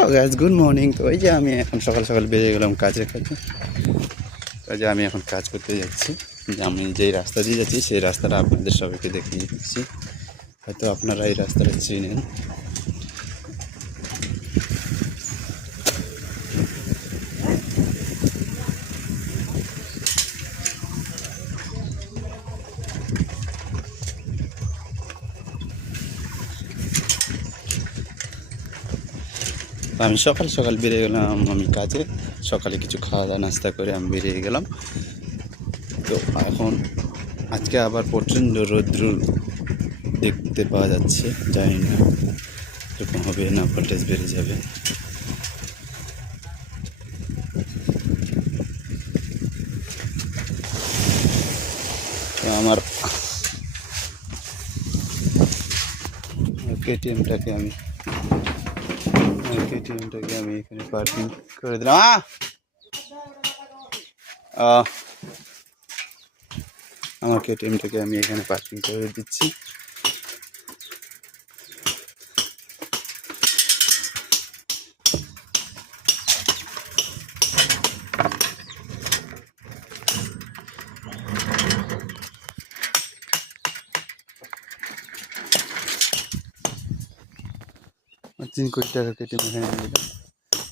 Hello guys, good morning. তো এই যে আমি এখন সকাল সকাল বেরিয়ে গেলাম কাজে। আমি এখন কাজ করতে যাচ্ছি। যে আমি যেই রাস্তা দিয়ে যাচ্ছি সেই রাস্তাটা আপনাদের সবাইকে দেখিয়ে দিচ্ছি। হয়তো আপনারা এই রাস্তাটা চিনেন। আমি সকাল সকাল বেরিয়ে গেলাম আমি কাজে। সকালে কিছু খাওয়া দাওয়া নাস্তা করে আমি বেরিয়ে গেলাম। তো এখন আজকে আবার প্রচণ্ড রৌদ্র দেখতে পাওয়া যাচ্ছে। জানি না এরকম হবে না, ভোল্টেজ বেড়ে যাবে। তো আমার কেটিএমটাকে আমি এখানে পার্কিং করে দিলাম। আমার কেটিএমটাকে আমি এখানে পার্কিং করে দিচ্ছি। $3 কোটি কেটিএম এখানে নিয়ে দিলাম।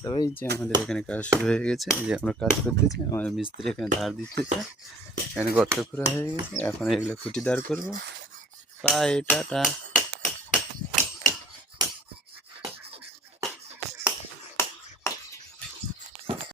তবে এই যে আমাদের এখানে কাজ শুরু হয়ে গেছে। এই যে আমরা কাজ করতেছি, আমাদের মিস্ত্রি এখানে ধার দিতেছে। এখানে গর্ত করা হয়ে গেছে। এখন এগুলো খুঁটি দাঁড় করবো। Bye tata.